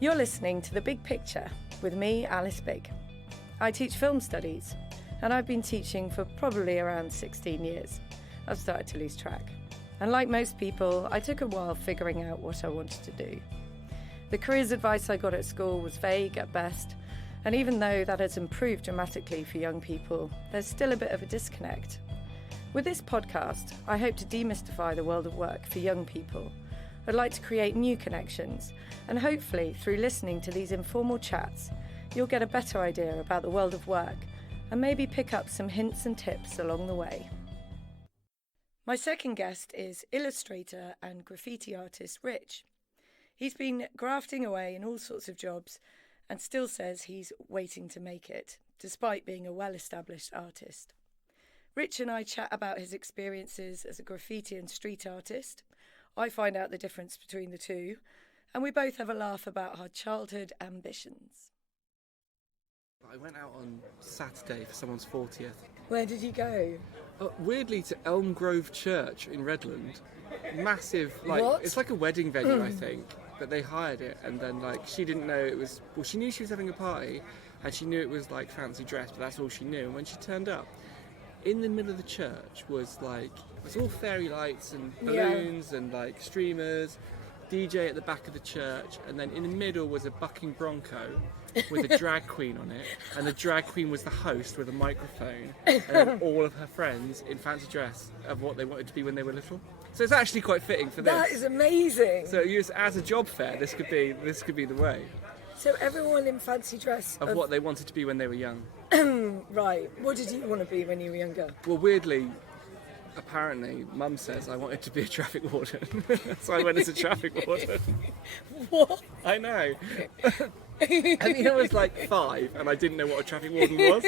You're listening to The Big Picture with me, Alice Big. I teach film studies, and I've been teaching for probably around 16 years. I've started to lose track. And like most people, I took a while figuring out what I wanted to do. The careers advice I got at school was vague at best, and even though that has improved dramatically for young people, there's still a bit of a disconnect. With this podcast, I hope to demystify the world of work for young people. I'd like to create new connections, and hopefully through listening to these informal chats, you'll get a better idea about the world of work and maybe pick up some hints and tips along the way. My second guest is illustrator and graffiti artist Rich. He's been grafting away in all sorts of jobs and still says he's waiting to make it, despite being a well-established artist. Rich and I chat about his experiences as a graffiti and street artist. I find out the difference between the two, and we both have a laugh about our childhood ambitions. I went out on Saturday for someone's 40th. Where did you go? Weirdly to Elm Grove Church in Redland. Massive, What? It's like a wedding venue, I think. But they hired it, and then she didn't know it was. Well, she knew she was having a party, and she knew it was like fancy dress, but that's all she knew. And when she turned up, in the middle of the church was it was all fairy lights and balloons and streamers. DJ at the back of the church, and then in the middle was a bucking bronco with a drag queen on it, and the drag queen was the host with a microphone, and then all of her friends in fancy dress of what they wanted to be when they were little. So it's actually quite fitting for this. That is amazing. So as a job fair, this could be the way So everyone in fancy dress of what they wanted to be when they were young. Right. What did you want to be when you were younger? Well, weirdly, apparently, Mum says I wanted to be a traffic warden, so I went as a traffic warden. What? I know. I think I was 5 and I didn't know what a traffic warden was.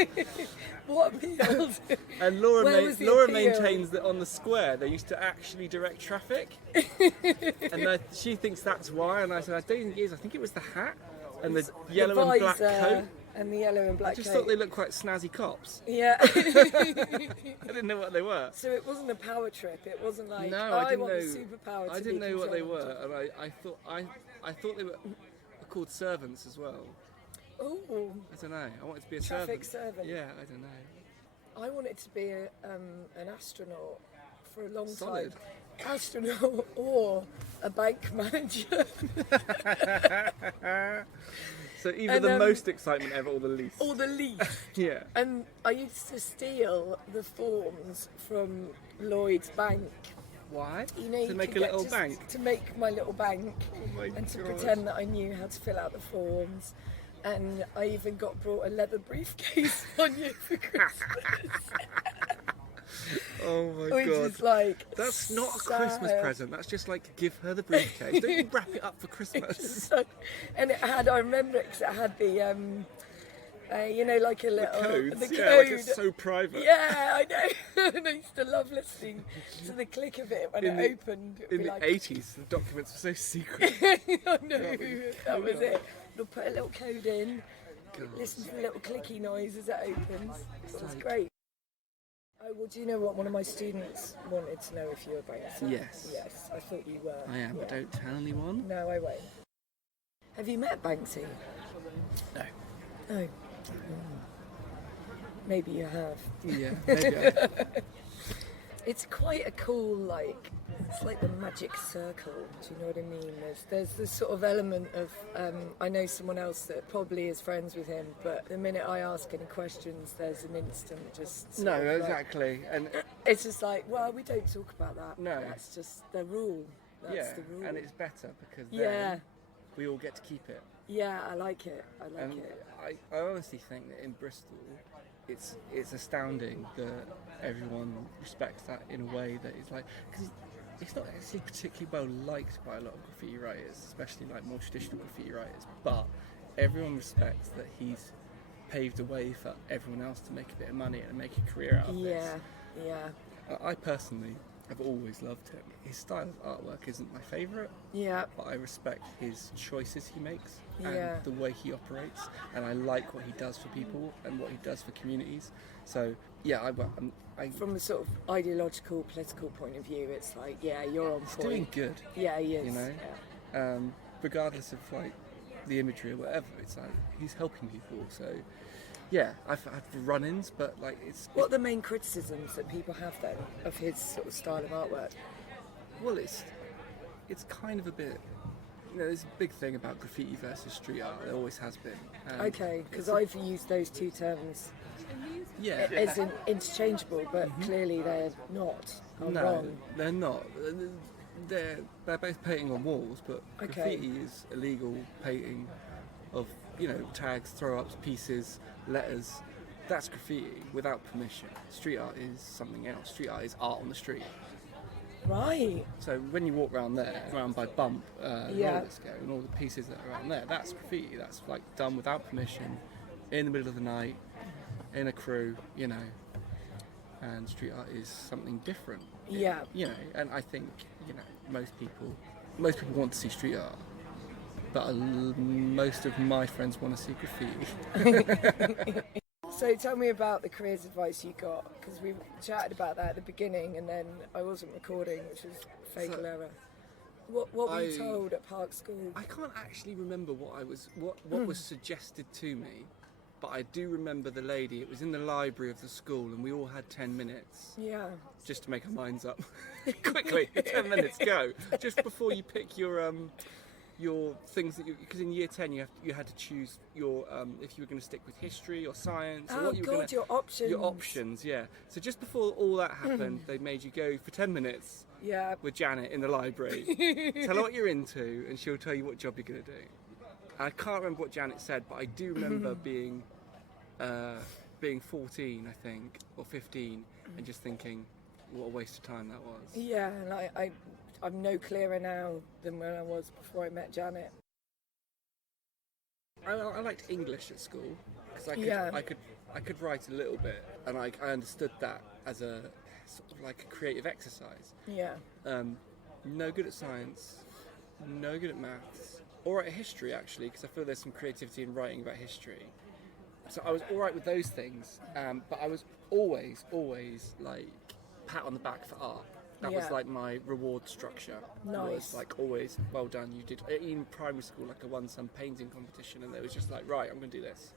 What appealed? And Laura maintains that on the square they used to actually direct traffic. And she thinks that's why, and I said I don't think it is, I think it was the hat and the yellow and black coat. And the yellow and black I just coat. thought they looked quite snazzy cops. Yeah. I didn't know what they were. So it wasn't a power trip. It wasn't like No, I didn't want know. the superpower. I didn't know what they were, and I thought they were called servants as well. Oh. I don't know. I wanted to be a Traffic servant. servant. Yeah, I don't know. I wanted to be an astronaut for a long Solid. time. Astronaut or a bank manager. So either the most excitement ever or the least. Or the least. Yeah. And I used to steal the forms from Lloyd's Bank. Why? You know, To make a little bank? To make my little bank. Oh my And to God. pretend that I knew how to fill out the forms. And I even got brought a leather briefcase one year for Christmas. Oh my Which God. is like That's not a sad. Christmas present. That's just give her the briefcase. Don't you wrap it up for Christmas. And it had, I remember it because it had the, like a little... Codes. The Yeah, code. it's so private. Yeah, I know. And I used to love listening to the click of it when In it opened. It would In be the like, 80s, the documents were so secret. I know, that was it. You'll put a little code in, God. listen to the little clicky noise as it opens. It was great. Oh, well, do you know what? One of my students wanted to know if you were Banksy. Yes. Yes, I thought you were. I am, but Yeah. don't tell anyone. No, I won't. Have you met Banksy? No. No. Maybe you have. Yeah, maybe I It's quite a cool, it's like the magic circle, do you know what I mean? There's this sort of element of, I know someone else that probably is friends with him, but the minute I ask any questions, there's an instant just... No, sort of exactly. And it's just well, we don't talk about that. No. That's just the rule. That's the rule. and it's better because Yeah. then we all get to keep it. Yeah, I like it. I like And it. I honestly think that in Bristol, it's astounding that everyone respects that in a way that is because it's not actually particularly well liked by a lot of graffiti writers, especially more traditional graffiti writers, but everyone respects that he's paved a way for everyone else to make a bit of money and make a career out of this. Yeah. I personally have always loved him. His style of artwork isn't my favourite, Yeah. but I respect his choices he makes and Yeah. the way he operates, and I like what he does for people and what he does for communities. So yeah, From a sort of ideological, political point of view, it's you're on he's point. doing good, Yeah, he is. you know, Yeah. regardless of the imagery or whatever. It's like he's helping people. So yeah, I've had run-ins, but like What are the main criticisms that people have then of his sort of style of artwork? well, it's kind of a bit. There's a big thing about graffiti versus street art. There always has been. Okay, because I've used those two terms as interchangeable, but clearly they're not. I'm wrong. They're not. They're both painting on walls, but graffiti is illegal painting of tags, throw-ups, pieces, letters. That's graffiti without permission. Street art is something else. Street art is art on the street. Right. So when you walk around there, around by Bump, roller scale, and all the pieces that are around there, that's graffiti. That's like done without permission, in the middle of the night, in a crew, And street art is something different. Yeah. And I think most people want to see street art, but most of my friends want to see graffiti. So tell me about the careers advice you got, because we chatted about that at the beginning and then I wasn't recording, which was fatal error. What were you told at Park School? I can't actually remember what was suggested to me, but I do remember the lady. It was in the library of the school and we all had 10 minutes. Yeah. Just to make our minds up. Quickly, 10 minutes, go. Just before you pick your things that because in year 10 you had to choose your if you were going to stick with history or science or what you were going to, your options. Yeah, so just before all that happened they made you go for 10 minutes with Janet in the library. Tell her what you're into and she'll tell you what job you're going to do. And I can't remember what Janet said, but I do remember being 14 I think or 15 and just thinking what a waste of time that was. Yeah, and I'm no clearer now than when I was before I met Janet. I liked English at school because I could write a little bit, and I understood that as a sort of like a creative exercise. Yeah. No good at science, no good at maths, or at history actually, because I feel there's some creativity in writing about history. So I was all right with those things, but I was always like pat on the back for art. That was like my reward structure. Nice. It was like always, well done. You did in primary school, like I won some painting competition, and it was just like, right, I'm going to do this.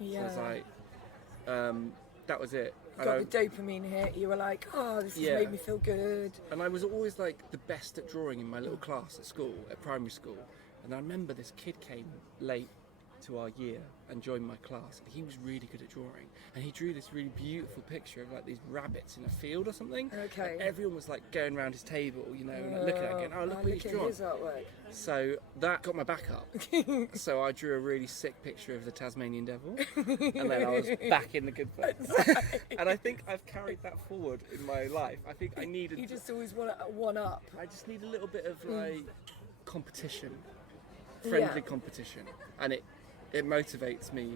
Yeah. So it was like, that was it. You got the dopamine hit. You were like, oh, this has made me feel good. And I was always like the best at drawing in my little class at school, at primary school. And I remember this kid came late to our year and joined my class, and he was really good at drawing, and he drew this really beautiful picture of like these rabbits in a field or something. Okay. And everyone was like going around his table, and like, looking at it, going, oh, look what he's drawn. His artwork. So that got my back up. So I drew a really sick picture of the Tasmanian devil, and then I was back in the good books. And I think I've carried that forward in my life. I think I needed. You just always want to one up. I just need a little bit of like competition, friendly competition, and it motivates me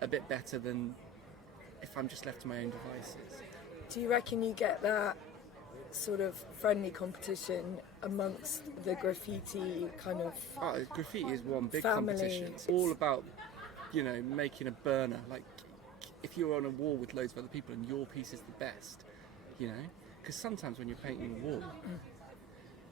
a bit better than if I'm just left to my own devices. Do you reckon you get that sort of friendly competition amongst the graffiti kind of graffiti is one big family. Competition. It's all about, making a burner. Like, if you're on a wall with loads of other people and your piece is the best, because sometimes when you're painting a wall,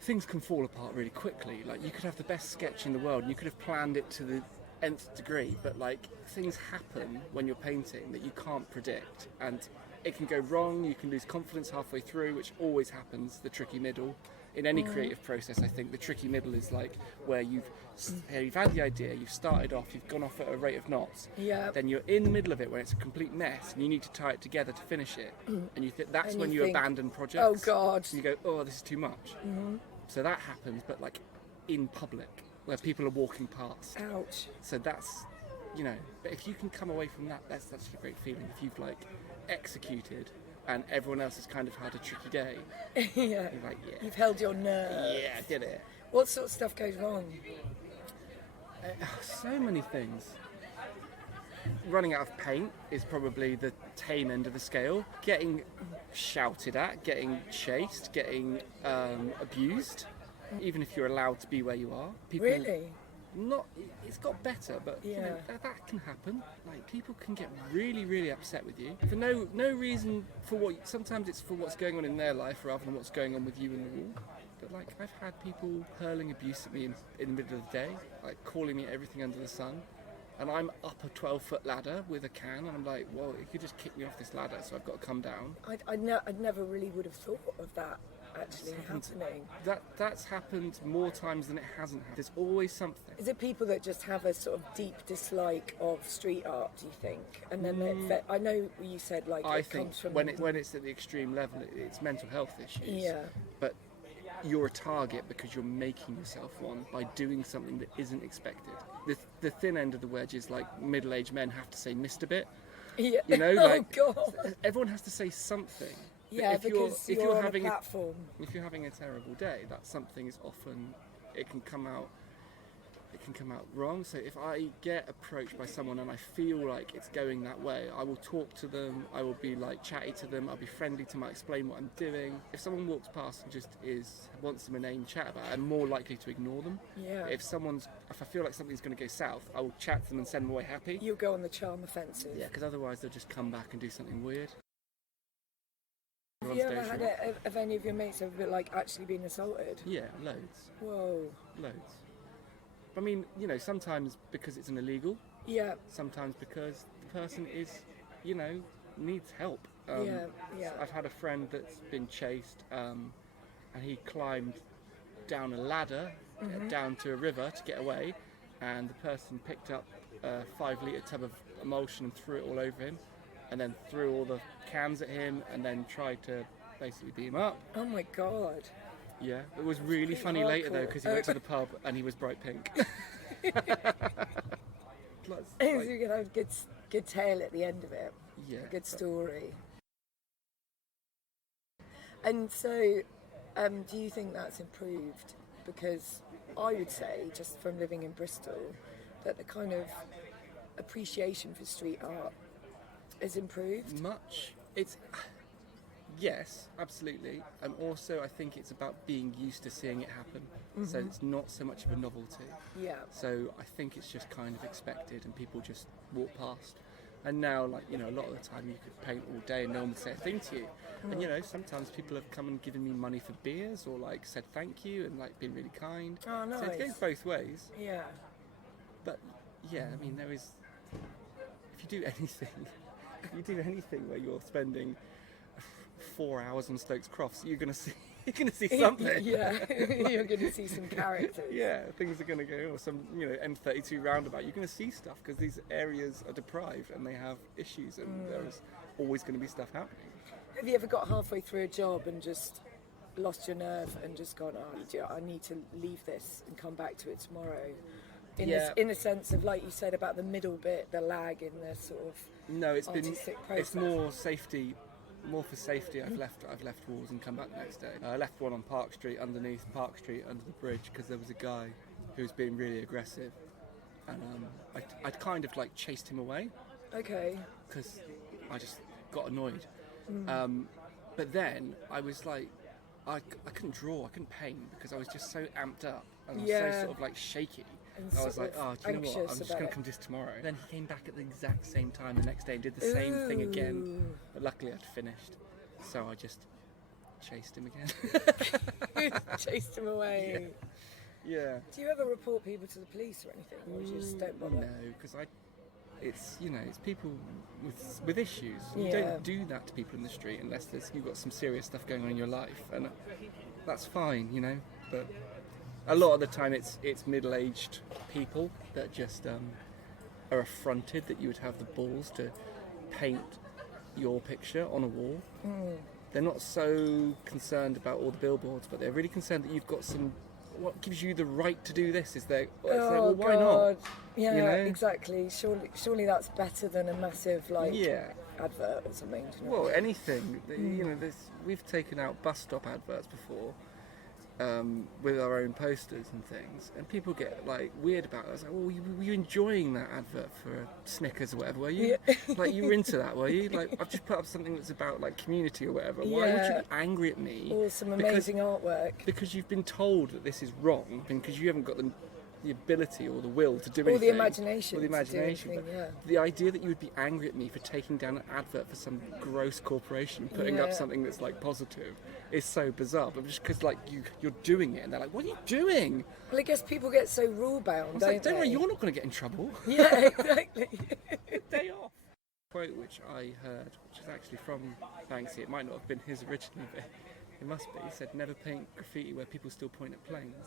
things can fall apart really quickly. Like, you could have the best sketch in the world, and you could have planned it to the nth degree, but like things happen when you're painting that you can't predict, and it can go wrong. You can lose confidence halfway through, which always happens. The tricky middle in any creative process, I think the tricky middle is like where you've had the idea, you've started off, you've gone off at a rate of knots, then you're in the middle of it when it's a complete mess and you need to tie it together to finish it, and you think that's when you abandon projects. Oh God. And you go, oh, this is too much. So that happens, but like in public where people are walking past. Ouch. So that's, but if you can come away from that, that's a great feeling. If you've like executed and everyone else has kind of had a tricky day. You're like, you've held your nerve. Yeah, I did it. What sort of stuff goes wrong? So many things. Running out of paint is probably the tame end of the scale. Getting shouted at, getting chased, getting abused. Even if you're allowed to be where you are. People, really? It's got better, but that can happen. Like, people can get really, really upset with you for no reason. Sometimes it's for what's going on in their life rather than what's going on with you in the wall. but like I've had people hurling abuse at me in the middle of the day, like calling me everything under the sun. And I'm up a 12-foot ladder with a can, and I'm like, well, you could just kick me off this ladder, so I've got to come down. I never really would have thought of that actually happening. That's happened more times than it hasn't happened. There's always something. Is it people that just have a sort of deep dislike of street art, do you think? And then I know you said like I it think comes from... when it's at the extreme level, it's mental health issues. Yeah. But you're a target because you're making yourself one by doing something that isn't expected. The thin end of the wedge is like middle-aged men have to say missed a bit. Yeah. You know, oh like God. everyone has to say something. Yeah, if because you're on a platform. If you're having a terrible day, that something is often, it can come out wrong. So if I get approached by someone and I feel like it's going that way, I will talk to them, I will be like chatty to them, I'll be friendly to them, I'll explain what I'm doing. If someone walks past and just wants them a name chat about it, I'm more likely to ignore them. Yeah. If I feel like something's going to go south, I will chat to them and send them away happy. You'll go on the charm offensive. Yeah, because otherwise they'll just come back and do something weird. Have you ever had have any of your mates ever like actually been assaulted? Yeah, loads. Whoa. Loads. I mean, you know, sometimes because it's an illegal. Yeah. Sometimes because the person is, you know, needs help. Yeah. I've had a friend that's been chased, and he climbed down a ladder down to a river to get away, and the person picked up a 5-litre tub of emulsion and threw it all over him, and then threw all the cans at him, and then tried to basically beat him up. Oh my God. Yeah, it was really funny later though because he went to the pub and he was bright pink. So you can have a good tale at the end of it. Yeah, a good story. And so, do you think that's improved? Because I would say, just from living in Bristol, that the kind of appreciation for street art has improved. Much. Yes, absolutely. And also I think it's about being used to seeing it happen. So it's not so much of a novelty. Yeah. So I think it's just kind of expected and people just walk past. And now, like, you know, a lot of the time you could paint all day and no one would say a thing to you. And, you know, sometimes people have come and given me money for beers or, like, said thank you and, like, been really kind. Oh, nice. So it goes both ways. Yeah. But, yeah, I mean, there is... If you do anything where you're spending 4 hours on Stokes Crofts, you're going to see something. Yeah, you're going to see some characters. Yeah, things are going to go, or some, you know, M32 roundabout. You're going to see stuff because these areas are deprived and they have issues, and there's always going to be stuff happening. Have you ever got halfway through a job and just lost your nerve and just gone, I need to leave this and come back to it tomorrow? In a sense of, like you said, about the middle bit, the lag in the sort of artistic process. It's more safety. More for safety, I've left walls and come back the next day. I left one on Park Street, underneath Park Street, under the bridge, because there was a guy who was being really aggressive, and I'd kind of like chased him away. Okay. Because I just got annoyed. But then I was like, I couldn't draw, I couldn't paint because I was just so amped up and I was so sort of like shaky. And I was like, do you know what? I'm just going to come just tomorrow. Then he came back at the exact same time the next day and did the same thing again. But luckily I'd finished. So I just chased him again. Chased him away. Yeah. Do you ever report people to the police or anything? Or you just don't bother? No, because it's people with issues. You don't do that to people in the street unless you've got some serious stuff going on in your life. And that's fine, you know. But a lot of the time it's middle-aged people that just are affronted that you would have the balls to paint your picture on a wall. They're not so concerned about all the billboards, but they're really concerned that you've got what gives you the right to do this? Well, why not? Yeah, you know? Exactly. Surely that's better than a massive advert or something. You know? Well, anything. You know, we've taken out bus stop adverts before. With our own posters and things, and people get like weird about it. I was like, well, were you enjoying that advert for Snickers or whatever? Were you like you were into that? Were you like I've just put up something that's about like community or whatever? Why would you be angry at me? Or some amazing artwork because you've been told that this is wrong, and because you haven't got the the ability or the will to do Or anything. the imagination. Or the imagination. To do anything, The idea that you would be angry at me for taking down an advert for some gross corporation and putting up something that's like positive is so bizarre. But just because like you're doing it and they're like, what are you doing? Well, I guess people get so rule bound, don't Don't worry, they? you're not going to get in trouble. Yeah, exactly. Day off. Quote which I heard, which is actually from Banksy. It might not have been his originally, but it must be. He said, never paint graffiti where people still point at planes.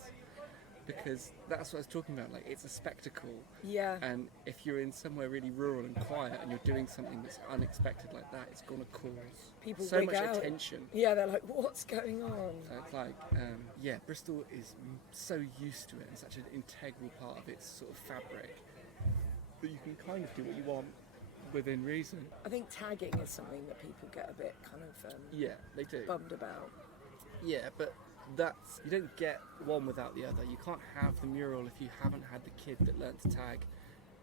Because that's what I was talking about, like it's a spectacle. Yeah. And if you're in somewhere really rural and quiet and you're doing something that's unexpected like that, it's going to cause People so wig much out. attention. Yeah, they're like, what's going on? So it's like, Bristol is so used to it and such an integral part of its sort of fabric that you can kind of do what you want within reason. I think tagging is something that people get a bit kind of Yeah, they do. bummed about. Yeah, but you don't get one without the other. You can't have the mural if you haven't had the kid that learnt to tag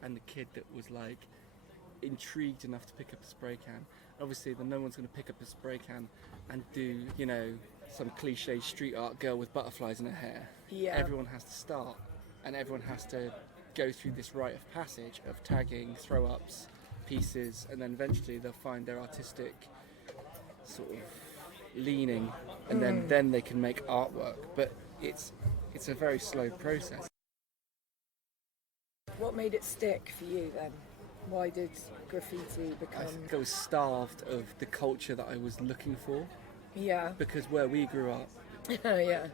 and the kid that was like intrigued enough to pick up a spray can. Obviously then no one's going to pick up a spray can and do, you know, some cliche street art girl with butterflies in her hair. Yeah. Everyone has to start and everyone has to go through this rite of passage of tagging, throw ups, pieces, and then eventually they'll find their artistic sort of leaning, and then they can make artwork. But it's a very slow process. What made it stick for you then? Why did graffiti I become... think I was starved of the culture that I was looking for, Yeah. because where we grew up, Yeah.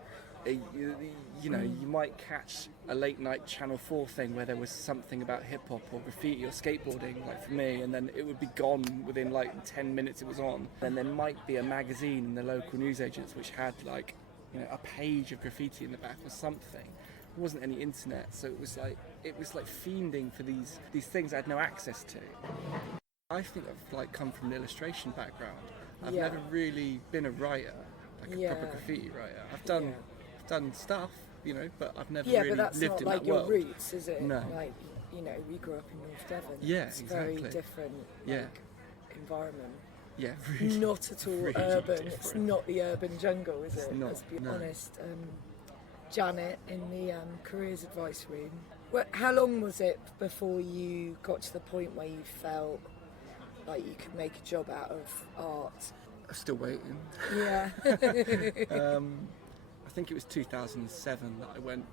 you know, you might catch a late night Channel 4 thing where there was something about hip hop or graffiti or skateboarding, like for me, and then it would be gone within like 10 minutes it was on. Then there might be a magazine in the local newsagents which had like, you know, a page of graffiti in the back or something. There wasn't any internet, so it was like fiending for these things I had no access to. I think I've like come from an illustration background. I've never really been a writer, like a proper graffiti writer. I've done stuff, you know, but I've never really but that's lived not in like that your world. roots, is it? No. Like, you know, we grew up in North Devon. Yeah, it's exactly. very different environment. Yeah, really. Not at all really urban. different. It's not the urban jungle, is it? not, Let's be no. honest. Janet in the careers advice room. How long was it before you got to the point where you felt like you could make a job out of art? I'm still waiting. Yeah. I think it was 2007 that I went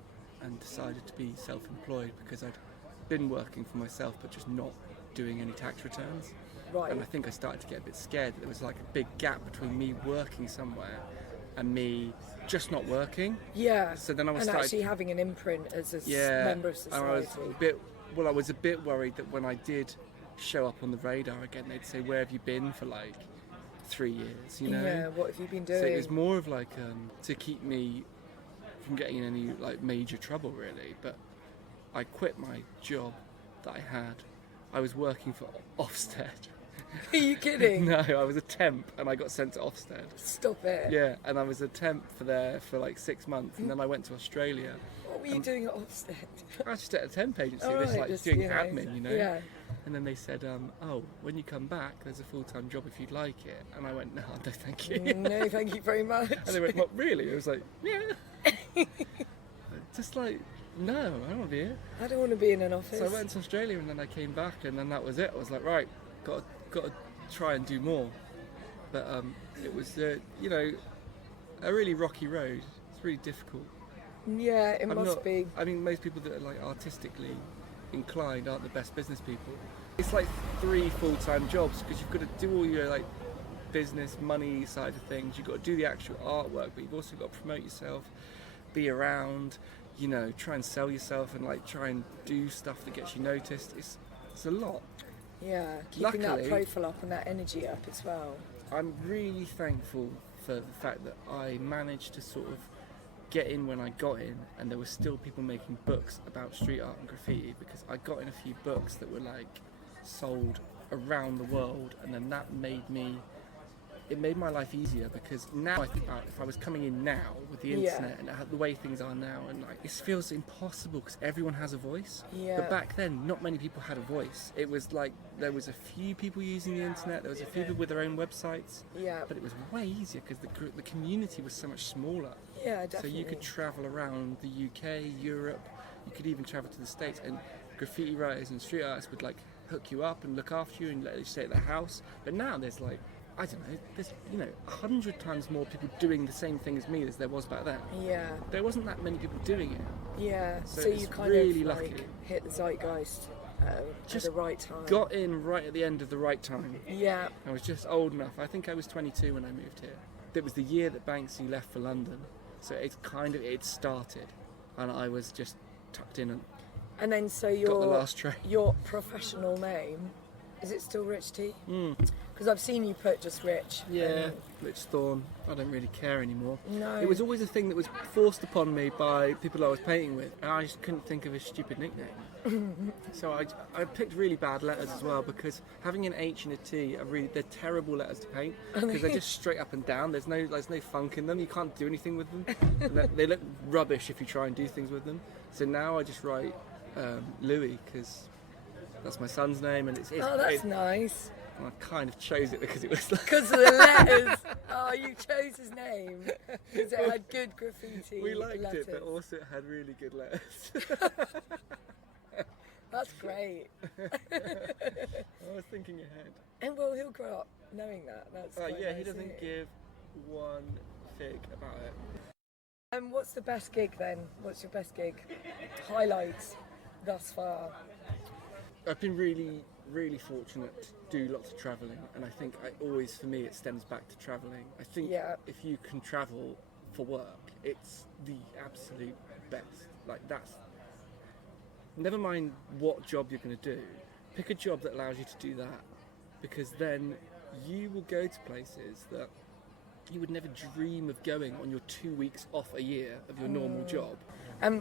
and decided to be self-employed because I'd been working for myself but just not doing any tax returns. Right. And I think I started to get a bit scared that there was like a big gap between me working somewhere and me just not working. Yeah. So then I was actually having an imprint as a member of society. And I was a bit worried that when I did show up on the radar again, they'd say, "Where have you been for like 3 years?" You know? Yeah. What have you been doing? So it was more of like to keep me from getting in any like major trouble, really. But I quit my job that I had. I was working for Ofsted. Are you kidding? No, I was a temp and I got sent to Ofsted. Stop it. Yeah, and I was a temp for like 6 months, and then I went to Australia. What were you doing at Ofsted? I was just at a temp agency, Just, doing you know, admin, you know. Yeah. And then they said, "Oh, when you come back, there's a full-time job if you'd like it." And I went, "No, no, thank you." No, thank you very much. And they went, "What, really?" I was like, "Yeah." Just like, no, I don't want to be here. I don't want to be in an office. So I went to Australia, and then I came back, and then that was it. I was like, right, got to try and do more. But it was, you know, a really rocky road. It's really difficult. Yeah, it must be. I mean, most people that are like artistically inclined aren't the best business people. It's like 3 full-time jobs because you've got to do all your like business, money side of things. You've got to do the actual artwork, but you've also got to promote yourself, be around, you know, try and sell yourself and like try and do stuff that gets you noticed. It's a lot. Yeah, keeping that Luckily, profile up and that energy up as well. I'm really thankful for the fact that I managed to sort of get in when I got in, and there were still people making books about street art and graffiti, because I got in a few books that were like sold around the world, and then that made my life easier, because now I think about if I was coming in now with the internet and the way things are now, and like it feels impossible because everyone has a voice. Yeah. But back then, not many people had a voice. It was like there was a few people using the internet. There was a few people with their own websites. Yeah. But it was way easier because the community was so much smaller. Yeah, definitely. So you could travel around the UK, Europe, You could even travel to the States, and graffiti writers and street artists would like hook you up and look after you and let you stay at their house. But now there's like, I don't know, there's 100 times more people doing the same thing as me as there was back then. Yeah. There wasn't that many people doing it. Yeah. So it's you kind really of lucky. like hit the zeitgeist at Just the right time. Got in right at the end of the right time. Yeah. I was just old enough. I think I was 22 when I moved here. It was the year that Banksy left for London, so it started, and I was just tucked in and And then so got the last train. your professional name, is it still Rich T? Mm. Because I've seen you put just Rich. Yeah, and- Rich Thorne. I don't really care anymore. No. It was always a thing that was forced upon me by people I was painting with, and I just couldn't think of a stupid nickname. So I picked really bad letters as well, because having an H and a T they're terrible letters to paint, because they're just straight up and down. There's no funk in them. You can't do anything with them. And they look rubbish if you try and do things with them. So now I just write Louis, because that's my son's name, and it's Oh, that's nice. and I kind of chose it because it was like, Because of the letters. Oh, you chose his name because it had good graffiti we liked letters. it, but also it had really good letters. That's great. I was thinking ahead. And well, he'll grow up knowing that. That's quite Yeah, nice, he isn't doesn't it? give one fig about it. And what's the best gig then? What's your best gig? Highlights thus far. I've been really, really fortunate to do lots of travelling, and I think for me, it stems back to travelling. I think Yeah. if you can travel for work, it's the absolute best. Like that's. Never mind what job you're going to do. Pick a job that allows you to do that, because then you will go to places that you would never dream of going on your 2 weeks off a year of your normal job.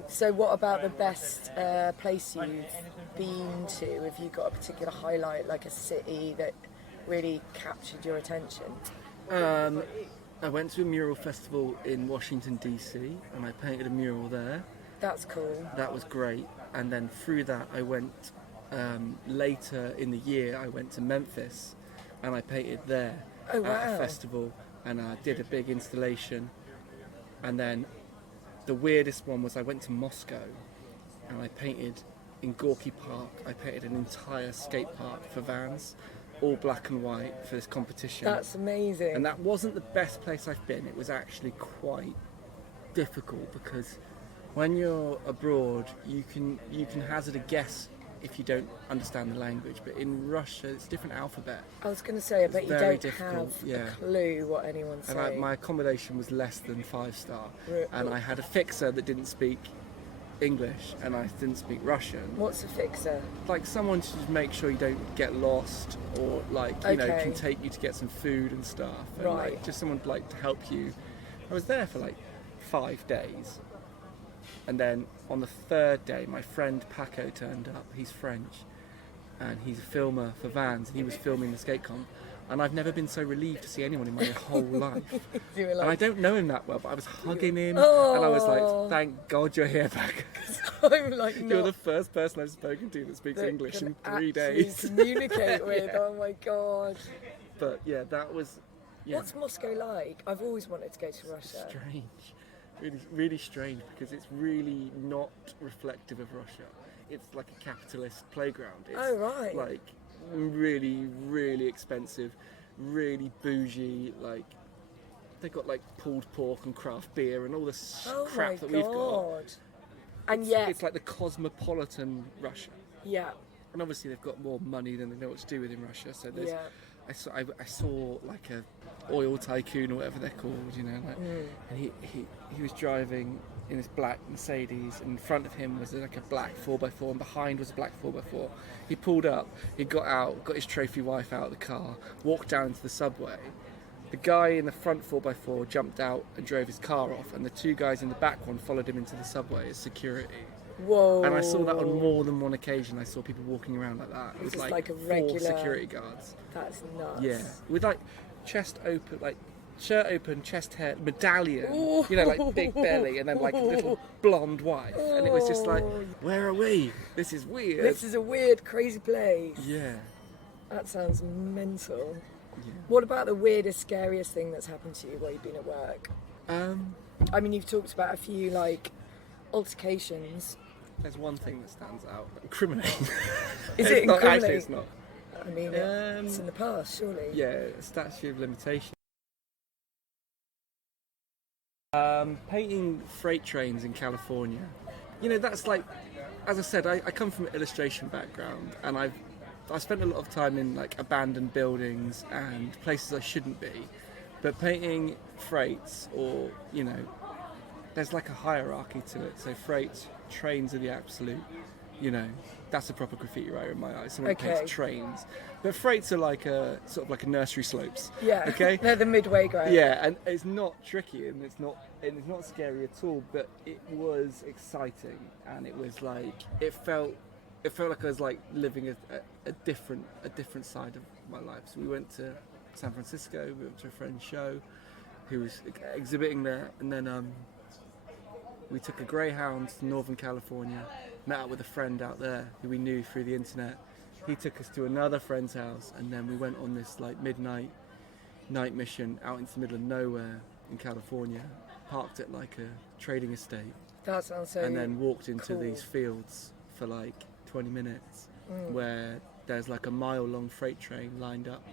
So what about the best place you've been to? Have you got a particular highlight, like a city that really captured your attention? I went to a mural festival in Washington DC, and I painted a mural there. That's cool. That was great. And then through that I went, later in the year I went to Memphis, and I painted there Oh, at a wow. festival, and I did a big installation. And then the weirdest one was I went to Moscow, and I painted in Gorky Park. I painted an entire skate park for vans, all black and white, for this competition. That's amazing. And that wasn't the best place I've been. It was actually quite difficult, because when you're abroad, you can hazard a guess if you don't understand the language. But in Russia, it's a different alphabet. I was going to say, I bet you very don't difficult, have yeah. a clue what anyone's And saying. my accommodation was less than 5-star, Re- and I had a fixer that didn't speak English, and I didn't speak Russian. What's a fixer? Like someone to just make sure you don't get lost, or Okay. can take you to get some food and stuff, and Right. just someone to help you. I was there for 5 days, and then on the 3rd day my friend Paco turned up. He's French, and he's a filmer for vans, and he was filming the skate comp, and I've never been so relieved to see anyone in my whole life. You were And I like, don't know him that well, but I was hugging him, and I was Oh. like, thank God you're here, Paco. I'm like, You're the not first person I've spoken to that speaks that English can in 3 actually days. communicate with. Yeah. Oh my God. But yeah, that was What's Moscow like? I've always wanted to go to Russia. strange. Really, really strange, because it's really not reflective of Russia. It's like a capitalist playground. It's Oh, right. like really, really expensive, really bougie. Like they've got pulled pork and craft beer and all this Oh crap my that we've got. God. And It's, yet, it's like the cosmopolitan Russia. yeah, And obviously they've got more money than they know what to do with in Russia. So there's, yeah. I saw like a oil tycoon or whatever they're called, and he was driving in this black Mercedes, and in front of him was like a black 4x4, and behind was a black 4x4. He pulled up, he got out, got his trophy wife out of the car, walked down into the subway. The guy in the front 4x4 jumped out and drove his car off, and the 2 guys in the back one followed him into the subway as security. Whoa. And I saw that on more than one occasion. I saw people walking around like that. It was Just like like a 4 regular- security guards. That's nuts. Yeah, with chest open, shirt open, chest hair, medallion. Ooh. Big belly, and then little blonde wife. And it was just like, Oh. where are we? This is weird. This is a weird, crazy place. Yeah. That sounds mental. Yeah. What about the weirdest, scariest thing that's happened to you while you've been at work? Um. I mean, you've talked about a few altercations There's one thing that stands out. Incriminating. Is it not, incriminating? actually, it's not. I mean, it's in the past, surely. Yeah, statute of limitation. Painting freight trains in California. You know, that's like, as I said, I come from an illustration background, and I spent a lot of time in like abandoned buildings and places I shouldn't be. But painting freights, or, you know, there's like a hierarchy to it. So freights, trains are the absolute, you know, that's a proper graffiti writer in my eyes. Someone who paints trains. But freights are like a sort of like a nursery slopes. Yeah. Okay. They're the midway grade. Yeah, and it's not tricky, and it's not scary at all. But it was exciting, and it was like it felt like I was like living a different side of my life. So we went to San Francisco. We went to a friend's show, who was exhibiting there, and then we took a Greyhound to Northern California, met up with a friend out there who we knew through the internet. He took us to another friend's house, and then we went on this like midnight night mission out into the middle of nowhere in California, parked at like a trading estate. That sounds so and then walked into cool. these fields for like 20 minutes where there's like a mile-long freight train lined up.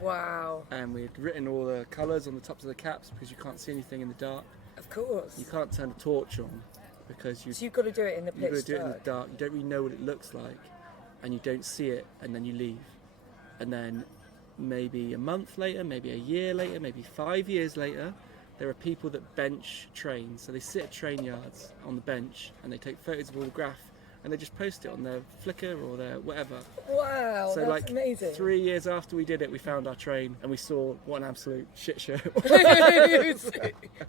Wow. And we had written all the colours on the tops of the caps because you can't see anything in the dark. Of course. You can't turn a torch on because So you've got to do it in the you've got pitch to do it in the dark. dark. You don't really know what it looks like, and you don't see it, and then you leave. And then maybe a month later, maybe a year later, maybe 5 years later, there are people that bench trains. So they sit at train yards on the bench and they take photos of all the graph, and they just post it on their Flickr or their whatever. Wow, So that's like amazing. 3 years after we did it, we found our train and we saw what an absolute shit show.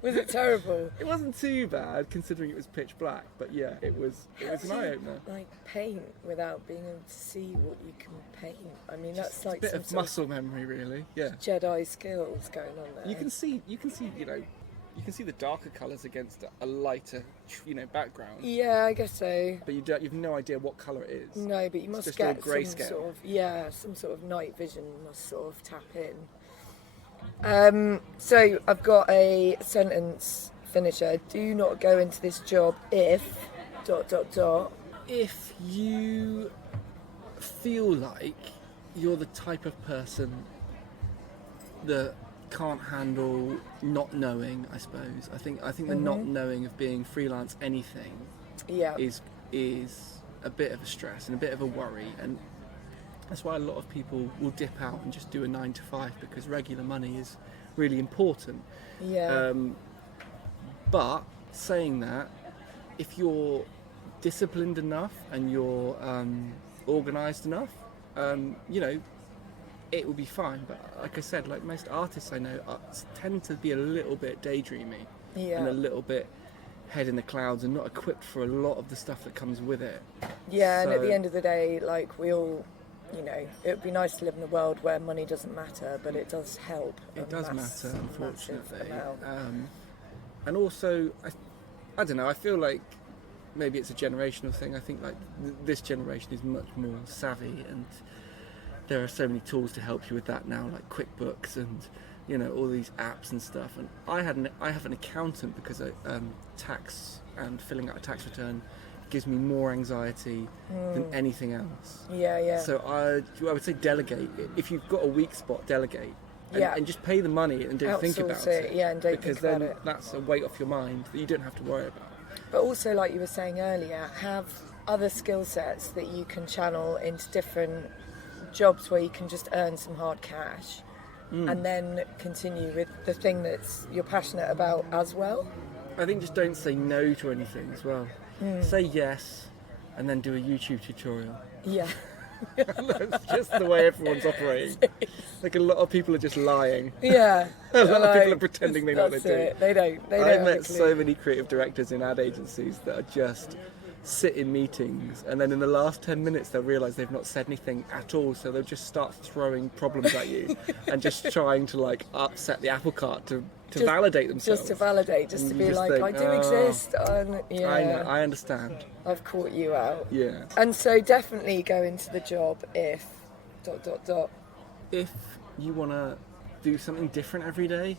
Was it terrible? It wasn't too bad considering it was pitch black, but yeah, it was an eye opener. Like paint without being able to see what you can paint. I mean, that's like A bit some of sort muscle memory, really. Yeah. of Jedi skills going on there. You can see, you know, you can see the darker colours against a lighter, you know, background. Yeah, I guess so. But you've no idea what colour it is. No, but you must just all get grayscale. some sort of night vision must sort of tap in. So I've got a sentence finisher. Do not go into this job if ... If you feel like you're the type of person that can't handle not knowing, I suppose. I think the not knowing of being freelance anything Yeah. is a bit of a stress and a bit of a worry, and that's why a lot of people will dip out and just do a 9 to 5 because regular money is really important. Yeah. But saying that, if you're disciplined enough and you're organised enough, you know, it will be fine. But like I said, like most artists I know tend to be a little bit daydreamy and a little bit head in the clouds and not equipped for a lot of the stuff that comes with it. Yeah, and at So- the end of the day, like we all, you know, it would be nice to live in a world where money doesn't matter, but it does help. It does matter, massive unfortunately. amount. And also, I don't know, I feel like maybe it's a generational thing. I think like this generation is much more savvy, and there are so many tools to help you with that now, like QuickBooks and, you know, all these apps and stuff. And I have an accountant because tax and filling out a tax return gives me more anxiety than anything else. Yeah. So I would say delegate. If you've got a weak spot, delegate. And, Yeah. and just pay the money and don't think Outsource about it, yeah, and don't because think about then it. that's a weight off your mind that you don't have to worry about. But also, like you were saying earlier, have other skill sets that you can channel into different jobs where you can just earn some hard cash and then continue with the thing that's you're passionate about as well. I think just don't say no to anything as well. Say yes and then do a YouTube tutorial. Yeah. That's just the way everyone's operating. Like a lot of people are just lying. Yeah. A lot of Like, people are pretending they know what that's they're doing. it. They don't I have a met clue. so many creative directors in ad agencies that are just sit in meetings and then in the last 10 minutes they'll realise they've not said anything at all, so they'll just start throwing problems at you and just trying to like upset the apple cart to validate themselves. Just to validate, just And to you be just like, think, I do "Oh, exist. And, yeah, I know, I understand. I've caught you out. Yeah. And so definitely go into the job if ... If you want to do something different every day,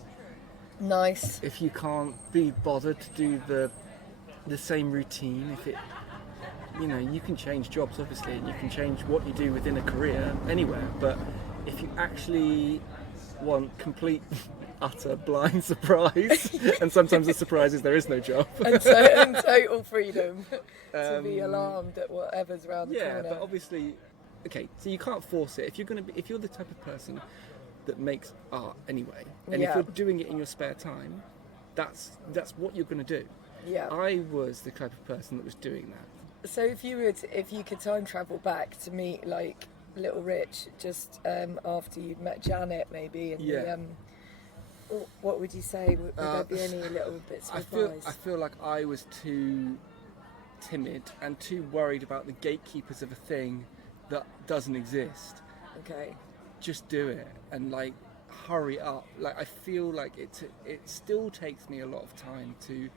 Nice. if you can't be bothered to do the same routine, you know, you can change jobs obviously, and you can change what you do within a career anywhere, but if you actually want complete utter blind surprise, and sometimes the surprise is there is no job, and total freedom to be alarmed at whatever's around the corner. Yeah, but obviously, okay, so you can't force it. If you're the type of person that makes art anyway, and if you're doing it in your spare time, that's what you're going to do. Yeah. I was the type of person that was doing that. So if you could time travel back to meet like Little Rich just after you'd met Janet, maybe, and what would you say? Would there be any little bits of advice? I feel like I was too timid and too worried about the gatekeepers of a thing that doesn't exist. Okay. Just do it and like hurry up. Like I feel like it still takes me a lot of time to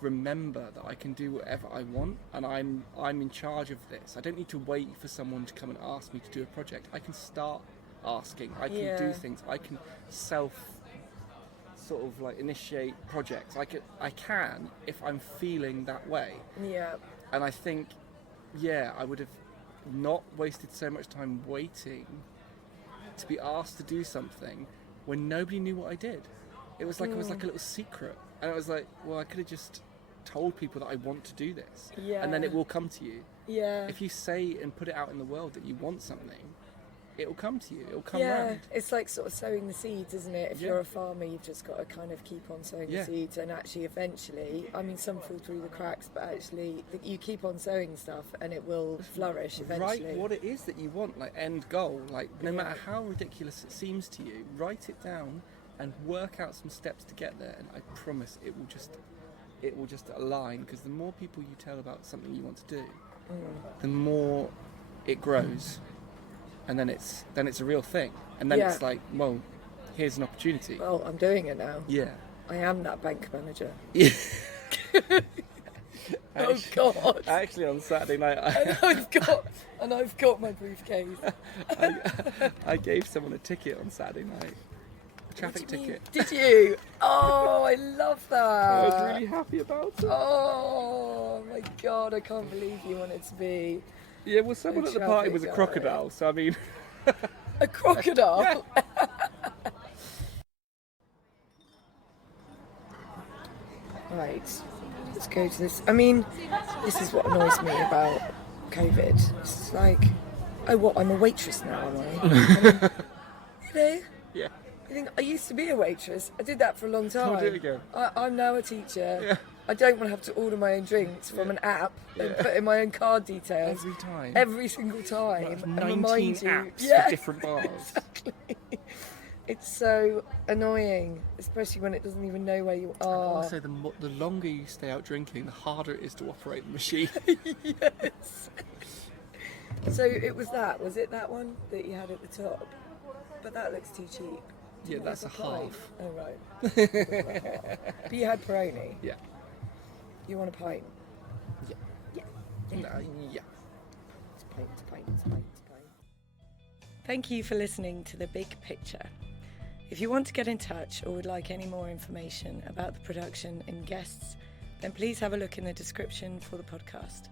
remember that I can do whatever I want, and I'm in charge of this. I don't need to wait for someone to come and ask me to do a project. I can start asking. I can do things. I can sort of like initiate projects. I can if I'm feeling that way. Yeah. And I think, I would have not wasted so much time waiting to be asked to do something when nobody knew what I did. It was like a little secret, and I was like, well, I could have just told people that I want to do this, and then it will come to you. Yeah. If you say and put it out in the world that you want something, it will come to you. It will come round. It's like sort of sowing the seeds, isn't it? If you're a farmer, you've just got to kind of keep on sowing the seeds, and actually eventually, I mean, some fall through the cracks, but actually you keep on sowing stuff and it will flourish eventually. Write what it is that you want, like end goal, like no matter how ridiculous it seems to you, write it down and work out some steps to get there, and I promise it will just align, because the more people you tell about something you want to do, the more it grows. And then it's a real thing. And then it's like, well, here's an opportunity. Well, I'm doing it now. Yeah. I am that bank manager. Yeah. Oh God. Actually, on Saturday night, I've got my briefcase. I gave someone a ticket on Saturday night. A traffic ticket. Did you? Oh, I love that. I was really happy about it. Oh my God, I can't believe you wanted to be. Yeah, well, someone at the party was a crocodile, so I mean... A crocodile? Right, let's go to this. I mean, this is what annoys me about COVID. It's like, oh, what, I'm a waitress now, am I? Really? Yeah. I think I used to be a waitress. I did that for a long time. Oh, do it again. I'm now a teacher. Yeah. I don't want to have to order my own drinks from an app and put in my own card details. Every time. Every single time. Like and 19 remind you. apps for different bars. Exactly. It's so annoying, especially when it doesn't even know where you are. Also, the longer you stay out drinking, the harder it is to operate the machine. Yes. So it was that. Was it that one that you had at the top? But that looks too cheap. Yeah, that's a half. Oh, right. But you had Peroni? Yeah. You want a pint? Yeah. Yeah. No, yeah. It's pint. Thank you for listening to The Big Picture. If you want to get in touch or would like any more information about the production and guests, then please have a look in the description for the podcast.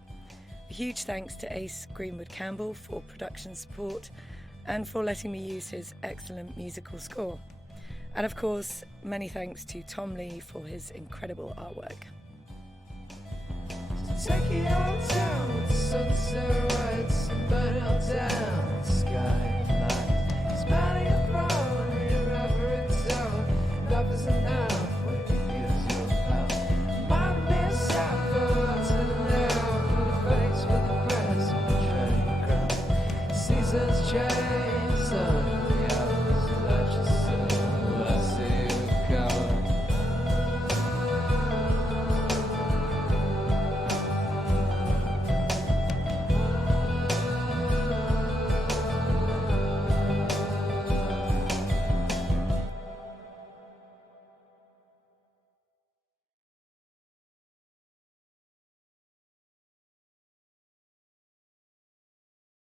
A huge thanks to Ace Greenwood Campbell for production support and for letting me use his excellent musical score. And of course, many thanks to Tom Lee for his incredible artwork. Take you out town with sunset lights and burn out down the skyline. Smiling across wherever it's out. Love is enough when you use your power. My miss out to the now, for the face with the grass on the treading ground. Seasons change, sun.